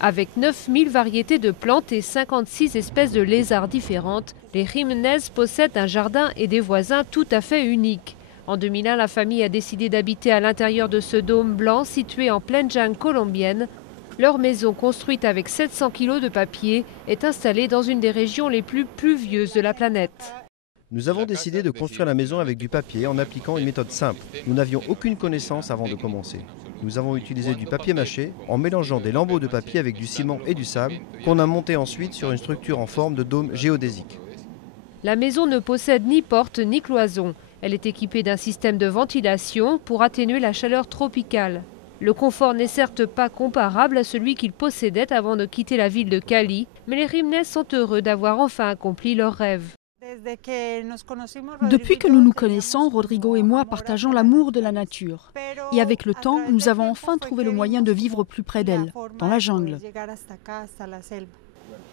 Avec 9000 variétés de plantes et 56 espèces de lézards différentes, les Jiménez possèdent un jardin et des voisins tout à fait uniques. En 2001, la famille a décidé d'habiter à l'intérieur de ce dôme blanc situé en pleine jungle colombienne. Leur maison, construite avec 700 kg de papier, est installée dans une des régions les plus pluvieuses de la planète. Nous avons décidé de construire la maison avec du papier en appliquant une méthode simple. Nous n'avions aucune connaissance avant de commencer. Nous avons utilisé du papier mâché en mélangeant des lambeaux de papier avec du ciment et du sable qu'on a monté ensuite sur une structure en forme de dôme géodésique. La maison ne possède ni porte ni cloison. Elle est équipée d'un système de ventilation pour atténuer la chaleur tropicale. Le confort n'est certes pas comparable à celui qu'ils possédaient avant de quitter la ville de Cali, mais les Jiménez sont heureux d'avoir enfin accompli leur rêve. Depuis que nous nous connaissons, Rodrigo et moi partageons l'amour de la nature. Et avec le temps, nous avons enfin trouvé le moyen de vivre plus près d'elle, dans la jungle.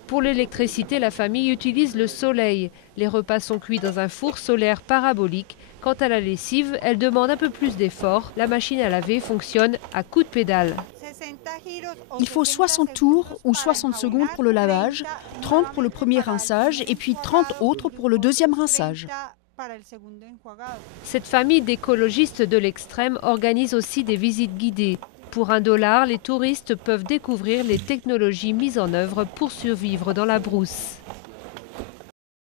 Pour l'électricité, la famille utilise le soleil. Les repas sont cuits dans un four solaire parabolique. Quant à la lessive, elle demande un peu plus d'effort. La machine à laver fonctionne à coups de pédale. Il faut 60 tours ou 60 secondes pour le lavage, 30 pour le premier rinçage et puis 30 autres pour le deuxième rinçage. Cette famille d'écologistes de l'extrême organise aussi des visites guidées. Pour $1, les touristes peuvent découvrir les technologies mises en œuvre pour survivre dans la brousse.